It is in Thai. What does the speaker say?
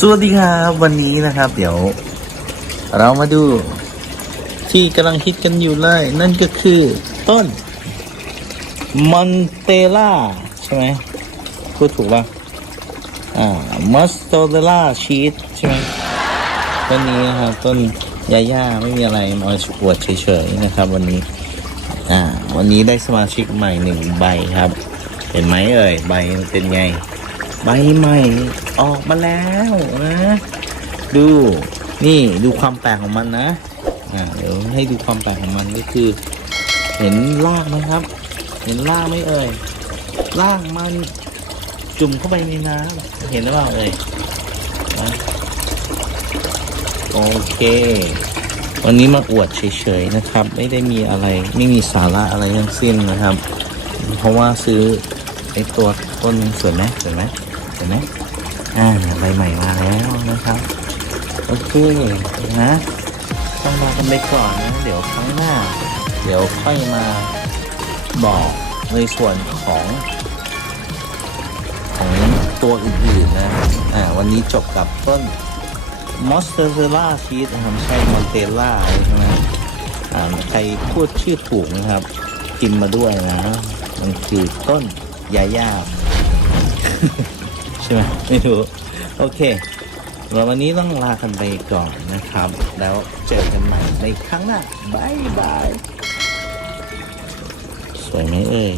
สวัสดีครับวันนี้นะครับ เดี๋ยว เรามาดู ที่กำลังฮิตกันอยู่เลย นั่นก็คือต้นมอนเตล่าใช่ไหมพูดถูกป่ะอ่ามอสโตเรล่าชีสใช่ไหมต้นนี้นะครับต้นยาย่าไม่มีอะไรมาอวดเฉยๆนะครับ วันนี้ อ่าวันนี้ได้สมาชิกใหม่หนึ่งใบครับ เห็นไหมเอ่ยใบเป็นไง ใบใหม่ออกมาแล้วนะดูนี่ดูความแปลกของมันนะอ่าเดี๋ยวให้ดูความแปลกของมันก็คือ เห็นรากไหมครับ เห็นรากไหมเอ่ยรากมันจุ่มเข้าไปในน้ำเห็นหรือเปล่าเอ่ยนะโอเค วันนี้มาอวดเฉยๆนะครับ ไม่ได้มีอะไรไม่มีสาระอะไรทั้งสิ้นนะครับ เพราะว่าซื้อไอตัวต้นสวยไหมสวยไหมสวยไหมอ่าใบใหม่มาแล้วนะครับโอเคนะต้องลากันไปก่อนนะเดี๋ยวครั้งหน้า เดี๋ยวค่อยมาบอกในส่วนของ ของตัวอื่นๆนะอ่าวันนี้จบกับต้น มอสเตอร์ล่าชีสนะครับใช่มอนเตล่าใช่ไหมอ่าใครพูดชื่อถูกนะครับพิมพ์มาด้วยนะ มันคือต้นยาย่าใช่ไหมไม่รู้โอเคเราวันนี้ต้องลากันไปก่อนนะครับ แล้วเจอกันใหม่ในครั้งหน้าบายบาย สวยไหมเอ่ย